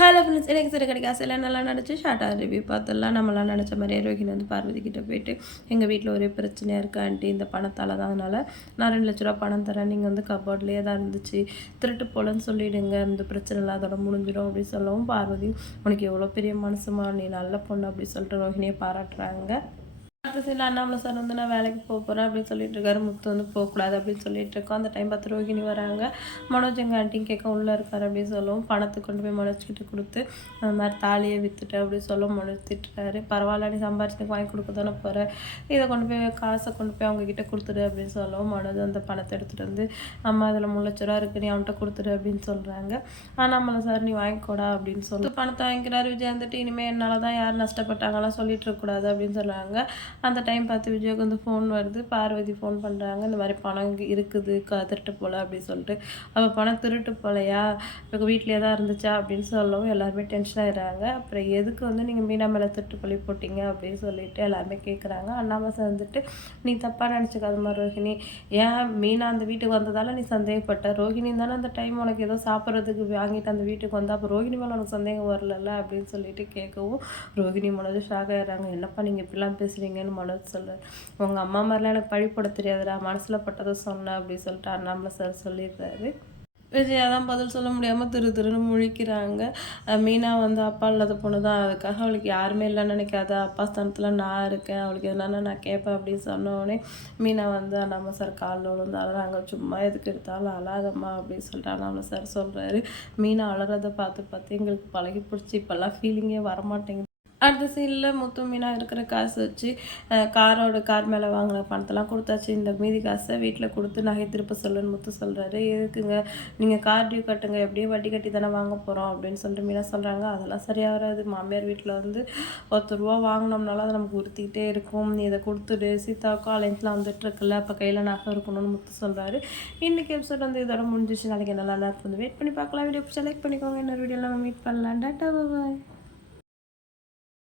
Hello friends, எனக்கு சிறு கிடைக்க ஆசையில் நல்லா நினச்சி ஷார்ட்டாக ரிவ்யூ பார்த்துடலாம். நம்மளாம் நினச்ச மாதிரியே ரோஹிணி வந்து பார்வதி கிட்டே போயிட்டு, எங்கள் வீட்டில் ஒரே பிரச்சனையாக இருக்குது ஆண்டி, இந்த பணத்தால் தான், அதனால் நான் 2 லட்ச ரூபா பணம் தரேன், நீங்கள் வந்து கபோர்ட்லேயே தான் இருந்துச்சு, திருட்டு போலன்னு சொல்லிவிடுங்க, இந்த பிரச்சனை இல்லை அதோட முடிஞ்சிடும் அப்படின்னு சொல்லவும், பார்வதி உனக்கு எவ்வளோ பெரிய மனசுமா, நீ நல்ல பொண்ணு அப்படி சொல்லிட்டு ரோஹிணியை பாராட்டுறாங்க. அடுத்த சைடில் அண்ணாமலை சார் வந்து நான் வேலைக்கு போகிறேன் அப்படின்னு சொல்லிட்டு இருக்காரு. முத்து வந்து போகக்கூடாது அப்படின்னு சொல்லிட்டு இருக்கோம். அந்த டைம் பார்த்து ரோஹிணி வராங்க. மனோஜ் எங்கள் ஆண்டியும் கேட்க உள்ளே இருக்காரு அப்படின்னு சொல்லவும், பணத்தை கொண்டு போய் மனோஜ்கிட்ட கொடுத்து அந்த மாதிரி தாலியை விற்றுட்டு அப்படின்னு சொல்லவும் மனோஜ் திட்டுறாரு. பரவாயில்ல, நீ சம்பாரிச்சு வாங்கி கொடுக்க தானே போகிற, இதை கொண்டு போய் காசை கொண்டு போய் அவங்கக்கிட்ட கொடுத்துடு அப்படின்னு சொல்லவும், மனோஜ் அந்த பணத்தை எடுத்துகிட்டு வந்து அம்மா அதில் 3 லட்ச ரூபா இருக்குது, நீ அவன்கிட்ட கொடுத்துடு அப்படின்னு சொல்கிறாங்க. அண்ணாமலை சார் நீ வாங்கிக்கூடா அப்படின்னு சொல்லி பணத்தை வாங்கிக்கிறாரு. விஜய் வந்துட்டு இனிமேல் என்னால் தான் யார் நஷ்டப்பட்டாங்கலாம் சொல்லிட்டு இருக்கக்கூடாது அப்படின்னு சொல்கிறாங்க. அந்த டைம் பார்த்து விஜய்க்கு வந்து ஃபோன் வருது. பார்வதி ஃபோன் பண்ணுறாங்க, இந்த மாதிரி பணம் இருக்குது திருட்டு போல் அப்படின்னு சொல்லிட்டு. அவள் பணம் திருட்டு போலையா, இப்போ வீட்லேயே தான் இருந்துச்சா அப்படின்னு சொல்லவும் எல்லாருமே டென்ஷன் ஆகிடுறாங்க. அப்புறம் எதுக்கு வந்து நீங்கள் மீனா மேலே திருட்டு பழி போட்டிங்க அப்படின்னு சொல்லிட்டு எல்லாருமே கேட்குறாங்க. அண்ணாமலை வந்துட்டு நீ தப்பாக நினச்சிக்காத மாதிரி ரோஹிணி, ஏன் மீனா அந்த வீட்டுக்கு வந்ததால் நீ சந்தேகப்பட்ட, ரோஹிணி தானே அந்த டைம் உனக்கு ஏதோ சாப்பிட்றதுக்கு வாங்கிட்டு அந்த வீட்டுக்கு வந்தால் அப்போ ரோஹிணி மேலே உனக்கு சந்தேகம் வரல அப்படின்னு சொல்லிட்டு கேட்கவும், ரோஹிணி மனது ஷாக் ஆகிடுறாங்க. என்னப்பா நீங்கள் இப்படிலாம் பேசுகிறீங்கன்னு மனோஜ் சொல்கிறார். உங்கள் அம்மா மாதிரிலாம் எனக்கு பழி போட தெரியாதுடா, மனசில் பட்டதை சொன்னேன் அப்படின்னு சொல்லிட்டு அண்ணாமலை சார் சொல்லிடுறாரு. விஜயா தான் பதில் சொல்ல முடியாமல் திருன்னு முழிக்கிறாங்க. மீனா வந்து அப்பா இல்லாத பொண்ணு தான், அதுக்காக அவளுக்கு யாருமே இல்லைன்னு நினைக்காத, அப்பா ஸ்தானத்தில் நான் இருக்கேன், அவளுக்கு என்னென்னா நான் கேட்பேன் அப்படின்னு சொன்னோடனே மீனா வந்து அண்ணாமலை சார் காலில் விழுந்து அழறாங்க. சும்மா எதுக்கு எடுத்தாலும் அழாதம்மா அப்படின்னு சொல்லிட்டு அண்ணாமலை சார் சொல்கிறாரு. மீனா அழறதை பார்த்து பார்த்து எங்களுக்கு பழகி பிடிச்சி இப்போல்லாம் ஃபீலிங்கே வரமாட்டேங்குது. அடுத்த சீனில் முத்து மீனா இருக்கிற காசு வச்சு கார் மேலே வாங்கின பணத்தெல்லாம் கொடுத்தாச்சு. இந்த மீதி காசை வீட்டில் கொடுத்து நகை திருப்ப சொல்லுன்னு முத்து சொல்கிறாரு. எதுக்குங்க, நீங்கள் கார் டியூ கட்டுங்க, எப்படியும் வட்டி கட்டி தானே வாங்க போகிறோம் அப்படின்னு சொல்லிட்டு மீனா சொல்கிறாங்க. அதெல்லாம் சரியாக வராது, மாமியார் வீட்டில் வந்து 10 ரூபா வாங்கினோம்னால அது நமக்கு உறுத்திக்கிட்டே இருக்கும், நீ இதை கொடுத்துடு, சீதாவுக்கும் அலைன்ஸ்லாம் வந்துட்டுருக்குல்ல, அப்போ கையில் நகை இருக்கணும்னு முத்து சொல்கிறாரு. இன்றைக்கி எபிசோட் வந்து இதோட முடிஞ்சிச்சு. நாளைக்கு நல்லா இருக்கும், வந்து வெயிட் பண்ணி பார்க்கலாம். வீடியோ பிடிச்சா லைக் பண்ணிக்கோங்க. இன்னொரு வீடியோவில் நம்ம மீட் பண்ணலாம். டாட்டா பாய்.